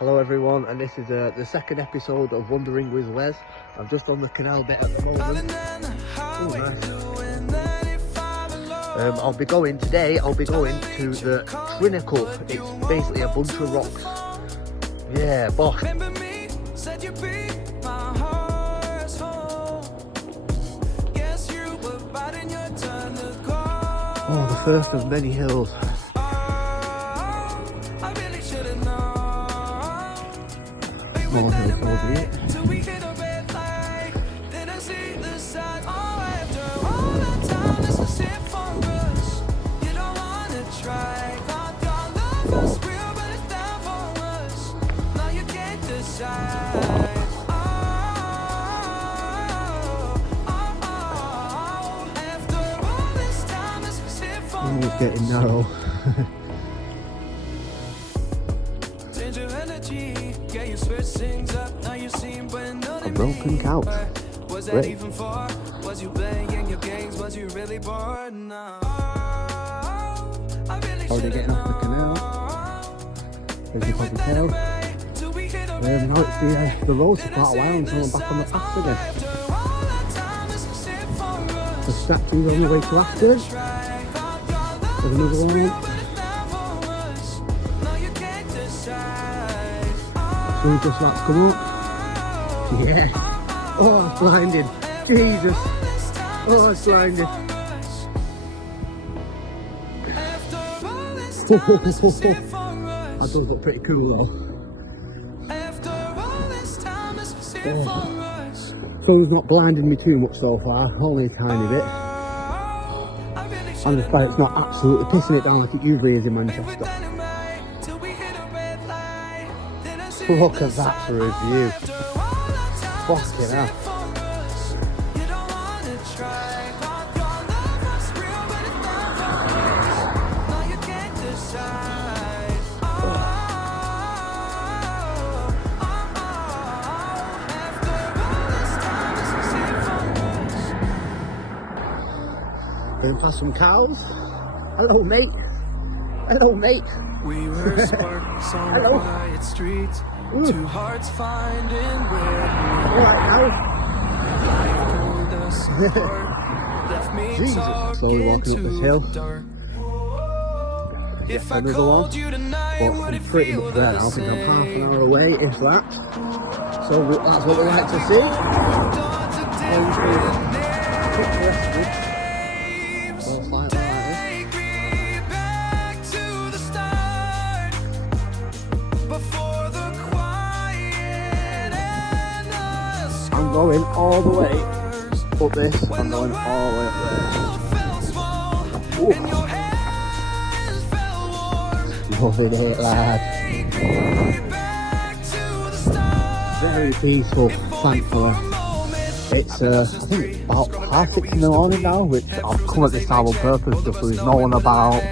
Hello everyone, and this is the second episode of Wandering with Wes. I'm just on the canal bit at the moment. Ooh, nice. I'll be going to the Trinnacle. It's basically a bunch of rocks. Yeah, boss. Oh, the first of many hills. Small hill over here. Oh, it's getting narrow. A broken couch. Great. Already getting off the canal, as you probably tell. Now it's the road for quite a while until I'm back on the path again. The statue's on the way to Aston. There's another one. So just let's come up. Yeah. Oh, it's blinding. Jesus. Oh, it's blinding. That does look pretty cool though. Oh. Sun's not blinding me too much so far, only a tiny bit. I'm just glad it's not absolutely pissing it down like it usually is in Manchester. Look at that for a view. Fucking hell. Going past some cows. Hello, mate. Hello, mate. We were sparks on quiet streets. Two hearts finding where Alright now. life pulled us apart. Left me Jesus, slowly walking up this hill. If I Another called one. you tonight, But would I'm it pretty feel much there now. I the think I'm half an same? hour away, if that. So that's what we like to see. I'm going all the way up this. I'm going all the way up there. Loving it, lad. Very peaceful, thankfully. It's I think about 6:30 in the morning now, which I've come at this time on purpose just so there's no one about.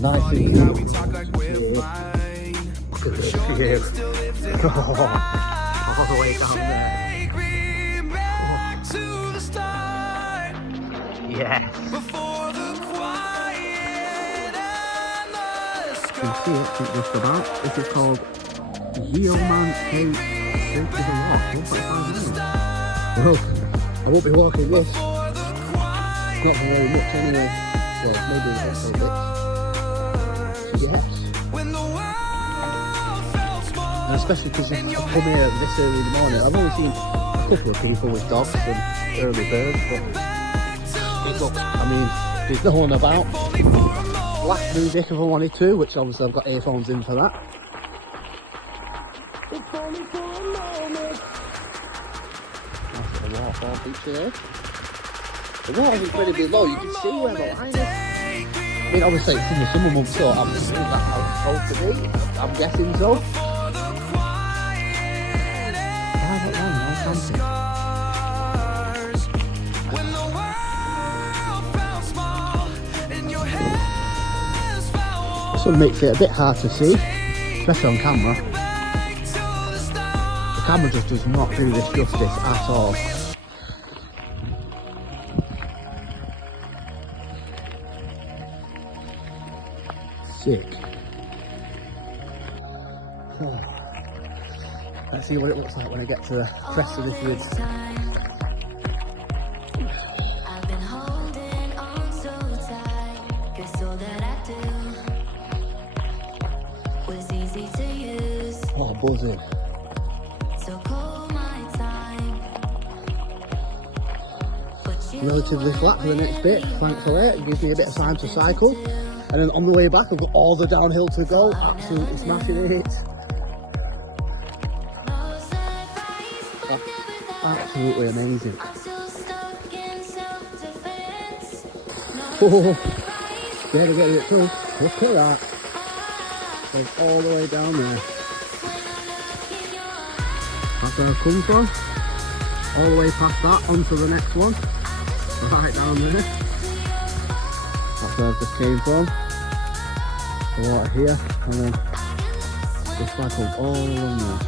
Nice and cute. Look at this view. All the way down there. Yes. You can see it just about. This is called Yeoman Cave. Well, I won't be walking this. Not for very much anyway. Well, maybe a little bit. Yes. And especially because you come here this early in the morning. I've only seen a couple of people with dogs and early birds, but look, I mean, there's no one about. Blast music if I wanted to, which obviously I've got earphones in for that. Nice little waterfall feature there. The water's incredibly low, you can see where the line is. I mean, obviously it's in the summer months, so I'm assuming that's how it's supposed to be. I'm guessing so. Private land, no camping. This one makes it a bit hard to see, especially on camera. The camera just does not do this justice at all. Sick. Let's see what it looks like when I get to the crest of this ridge. I've been holding on so tight, 'cause all that I do was easy to use. Oh, buzzing. So call my time. But you Relatively flat for the next bit, thankfully. It gives me a bit of time to cycle. And then on the way back, I've got all the downhill to go. Absolutely smashing it. Oh, absolutely amazing. I'm still stuck in self-defense. Oh, better get it through. Look at that. Goes all the way down there. That's where I've come from. All the way past that, onto the next one. Right down there. That's where I just came from. The water here, and then just cycled all along there.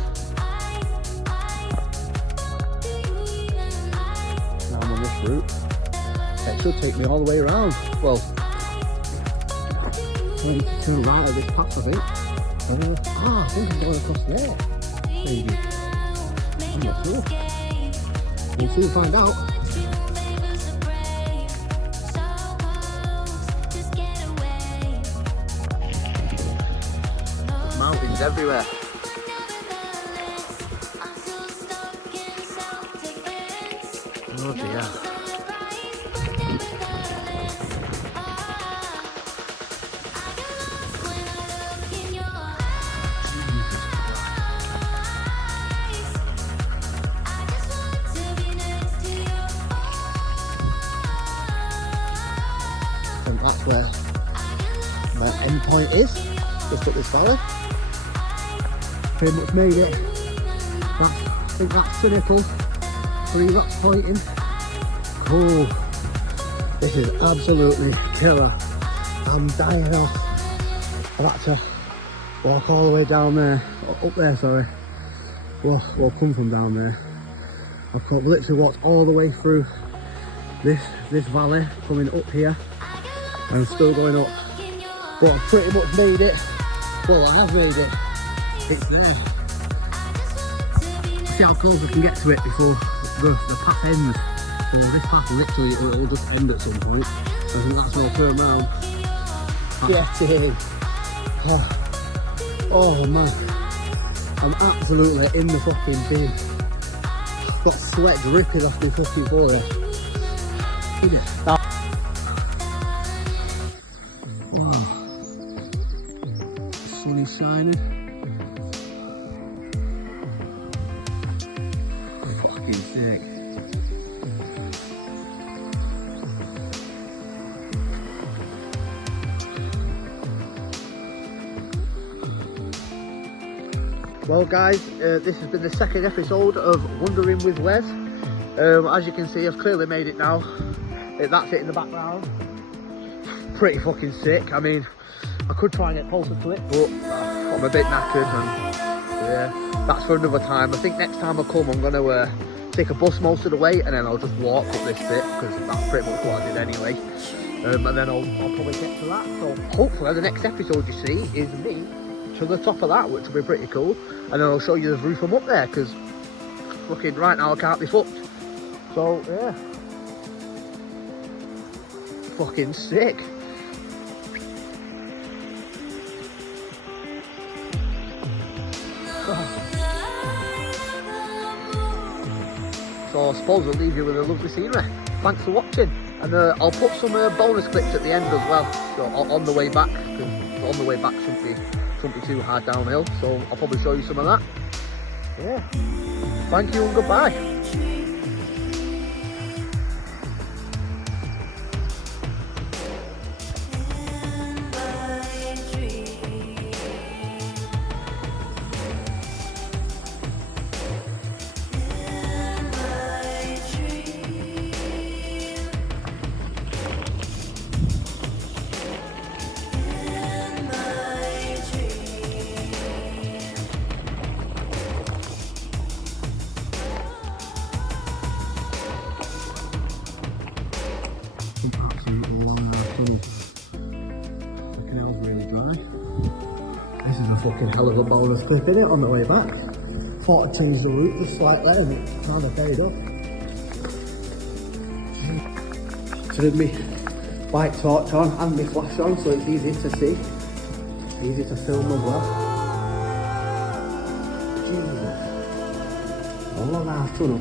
Now I'm on this route. It should take me all the way around. Well, I need to turn right at this path, I think. I think I'm going across there. Maybe. I'm not sure. We'll soon find out. There's mountains everywhere. Oh dear. And that's where my end point is, just up this fella. Pretty much made it. I think that's Trinnacle. 3 rocks pointing. Cool. This is absolutely killer. I'm dying off. I've had to walk all the way down there, up there, sorry. Well, come from down there. I've literally walked all the way through this valley, coming up here. I'm still going up, but I've pretty much made it. Well, I have made it. It's there. See how close I can get to it before the path ends. So this path literally it'll just end at some point. I think that's where I'll turn around. Get in. Oh man, I'm absolutely in the fucking thing. Got sweat dripping off my fucking forehead. Sun is shining. Fucking sick. Well guys, this has been the second episode of Wandering with Wes. As you can see, I've clearly made it now. That's it in the background. Pretty fucking sick. I mean, I could try and get closer to it, but I'm a bit knackered, and yeah, that's for another time. I think next time I come, I'm gonna take a bus most of the way, and then I'll just walk up this bit, because that's pretty much what I did anyway. And then I'll probably get to that. So hopefully the next episode you see is me to the top of that, which will be pretty cool. And then I'll show you the view from up there, because fucking right now I can't be fucked. So yeah, fucking sick. So I suppose we'll leave you with a lovely scenery. Thanks for watching, and I'll put some bonus clips at the end as well, so on the way back, because on the way back shouldn't be too hard downhill, so I'll probably show you some of that. Yeah, thank you and goodbye. This is a fucking hell of a bonus clip, innit, on the way back. Thought I'd change the route just slightly and it kind of paid off. So with me white torch on and my flash on, so it's easy to see, easy to film as well. Jesus, all of our tunnel.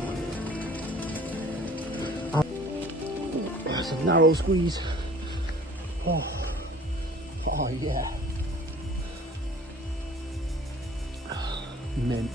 That's a narrow squeeze. Oh, oh yeah. Mint.